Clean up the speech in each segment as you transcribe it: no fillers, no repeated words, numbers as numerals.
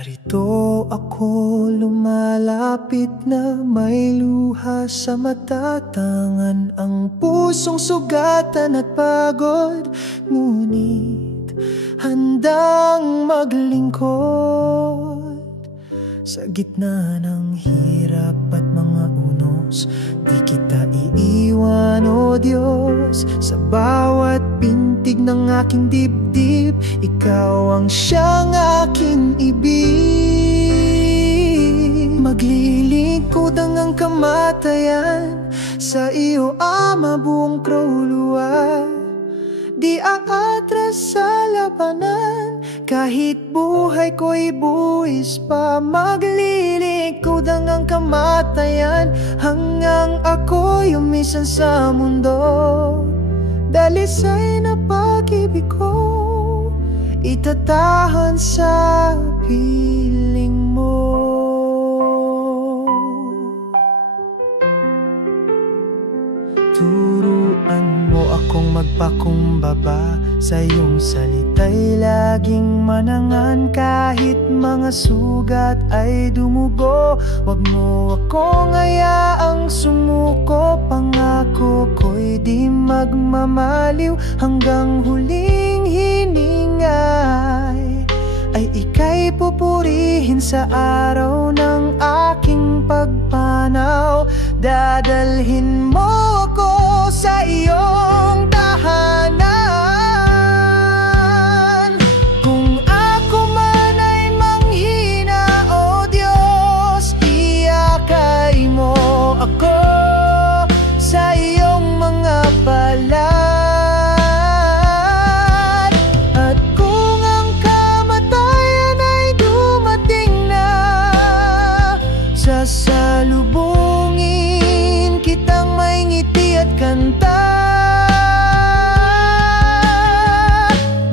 Narito ako lumalapit na may luha sa matatangan, ang pusong sugatan at pagod, ngunit handang maglingkod. Sa gitna ng hirap at mga unos, di kita iiwan, o Diyos. Sa bawat pintig ng aking dibdib, Ikaw ang siyang aking ibig. Maglilingkod hanggang kamatayan, sa iyo Ama buong kaluluwa. Di aatras sa labanan, kahit buhay ko'y buwis pa. Maglilingkod hanggang kamatayan, hanggang ako'y umisan sa mundo. Dalisay na pag-ibig ko, itatahan sa piling mo. Turuan mo akong magpakumbaba, sa iyong salita'y laging manangan. Kahit mga sugat ay dumugo, wag mo akong hayaang sumuko. Pangako ko'y di magmamaliw, hanggang huling hininga ay ika'y pupurihin sa araw ng aking pagpanaw. Dadalhin mo ako sa iyong tahanan. Kung ako man ay manghina, o Diyos, iakay mo ako sa iyong mga palad. At kung ang kamatayan ay dumating na, sasalubungin kitang may ngiti at kanta.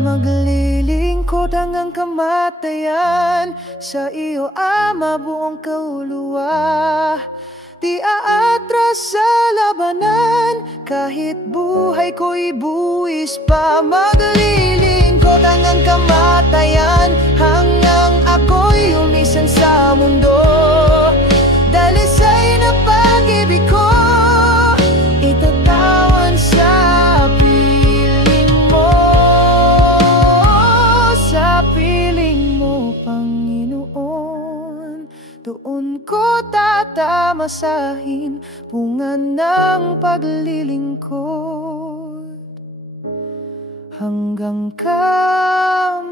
Maglilingkod hanggang kamatayan, sa iyo Ama buong kaluluwa. Di aatras sa labanan, kahit buhay ko'y buwis pa. Maglilingkod hanggang kamatayan, hanggang ako'y umisan sa mundo. Dalisay na pag-ibig ko, itatawan sa piling mo. Sa piling mo, Panginoon, doon ko tatamasahin bunga ng paglilingkod hanggang kamatayan.